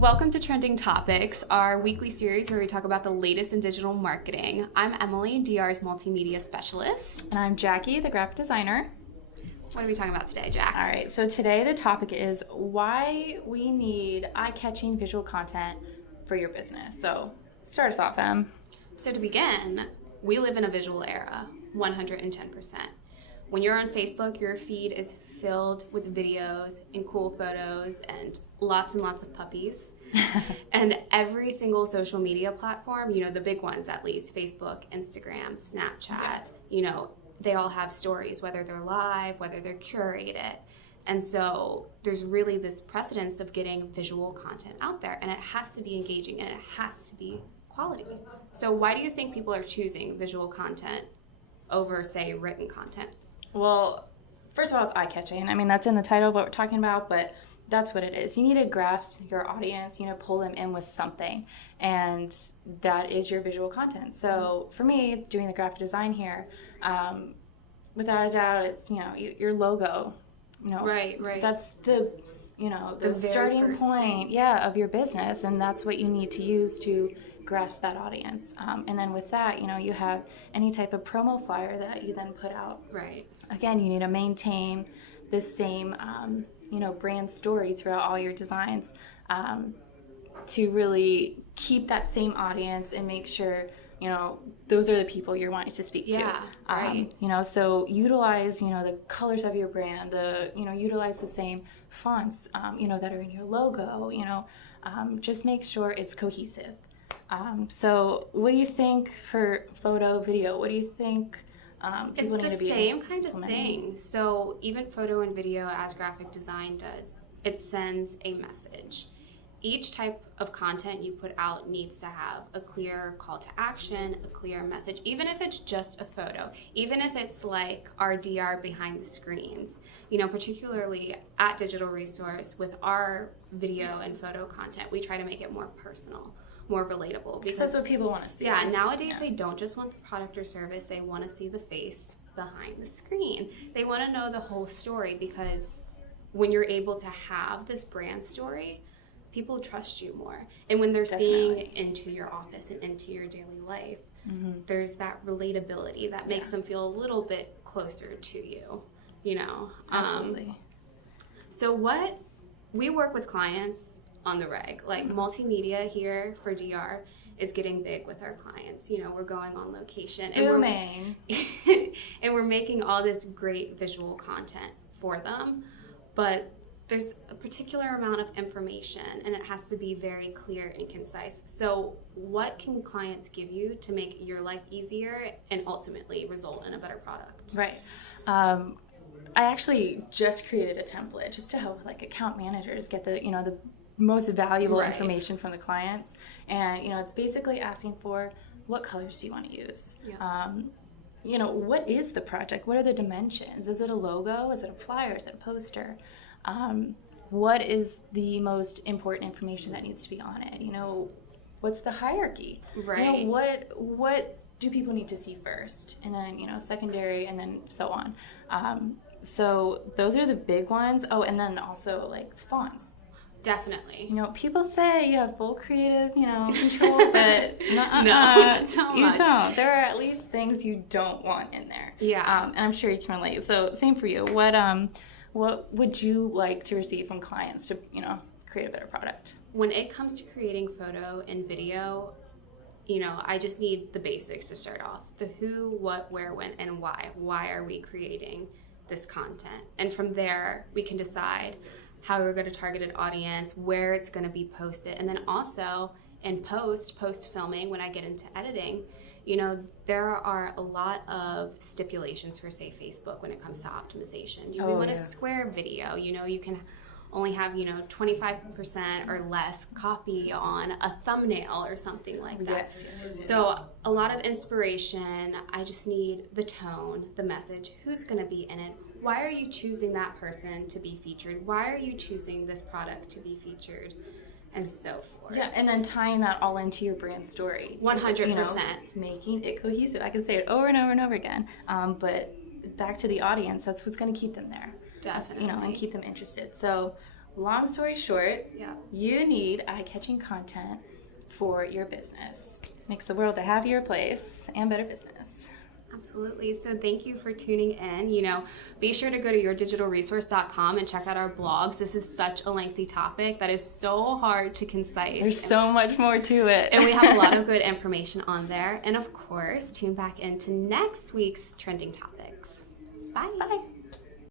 Welcome to Trending Topics, our weekly series where we talk about the latest in digital marketing. I'm Emily, DR's multimedia specialist. And I'm Jackie, the graphic designer. What are we talking about today, Jack? All right, so today the topic is why we need eye-catching visual content for your business. So start us off, Em. So to begin, we live in a visual era, 110%. When you're on Facebook, your feed is filled with videos and cool photos and lots of puppies. And every single social media platform, the big ones at least, Facebook, Instagram, Snapchat, they all have stories, whether they're live, whether they're curated. And so there's really this precedence of getting visual content out there, and it has to be engaging and it has to be quality. So why do you think people are choosing visual content over, say, written content? Well, first of all, it's eye-catching. I mean, that's in the title of what we're talking about, but that's what it is. You need to grasp your audience, pull them in with something, and that is your visual content. So for me, doing the graphic design here, without a doubt, it's, your logo. Right. That's the starting point, of your business, and that's what you need to use to grasp that audience. And then with that, you have any type of promo flyer that you then put out. Right. Again, you need to maintain the same, brand story throughout all your designs to really keep that same audience and make sure, those are the people you're wanting to speak to. Yeah, right. So utilize, the colors of your brand, utilize the same fonts, that are in your logo, just make sure it's cohesive. So what do you think for photo, video? What do you think it's the same kind of thing. So even photo and video, as graphic design does, it sends a message. Each type of content you put out needs to have a clear call to action, a clear message, even if it's just a photo, even if it's like our DR behind the screens. Particularly at Digital Resource with our video and photo content, we try to make it more personal, more relatable, because that's what people want to see. Yeah, nowadays they don't just want the product or service, they want to see the face behind the screen. They want to know the whole story, because when you're able to have this brand story, people trust you more. And when they're seeing into your office and into your daily life, there's that relatability that makes them feel a little bit closer to you, Absolutely. So we work with clients on the reg, like multimedia here for DR is getting big with our clients. We're going on location and and we're making all this great visual content for them, but there's a particular amount of information and it has to be very clear and concise. So what can clients give you to make your life easier and ultimately result in a better product? Right. I actually just created a template just to help account managers get the most valuable information from the clients, and it's basically asking for what colors do you want to use. What is the project, what are the dimensions, is it a logo, is it a flyer, is it a poster, what is the most important information that needs to be on it, what's the hierarchy, what do people need to see first, and then secondary, and then so on. So those are the big ones. Oh, and then also fonts. Definitely. People say you have full creative, control, but no, you don't. There are at least things you don't want in there. Yeah. And I'm sure you can relate. So same for you. What would you like to receive from clients to, create a better product? When it comes to creating photo and video, I just need the basics to start off. The who, what, where, when, and why. Why are we creating this content? And from there, we can decide how we're going to target an audience, where it's going to be posted, and then also in post filming, when I get into editing, there are a lot of stipulations for, say, Facebook when it comes to optimization. Do we want a square video? You can only have 25% or less copy on a thumbnail or something like that. Yes. So a lot of inspiration. I just need the tone, the message, who's going to be in it. Why are you choosing that person to be featured? Why are you choosing this product to be featured? And so forth. Yeah, and then tying that all into your brand story. 100%. Making it cohesive. I can say it over and over and over again. But back to the audience, that's what's going to keep them there. Definitely. And keep them interested. So Long story short, Yeah. you need eye-catching content for your business. Makes the world a happier place and better business. Absolutely. So thank you for tuning in. You know, be sure to go to yourdigitalresource.com and check out our blogs. This is such a lengthy topic that is so hard to concise. There's so much more to it. And we have a lot of good information on there. And of course, tune back into next week's trending topics. Bye. Bye.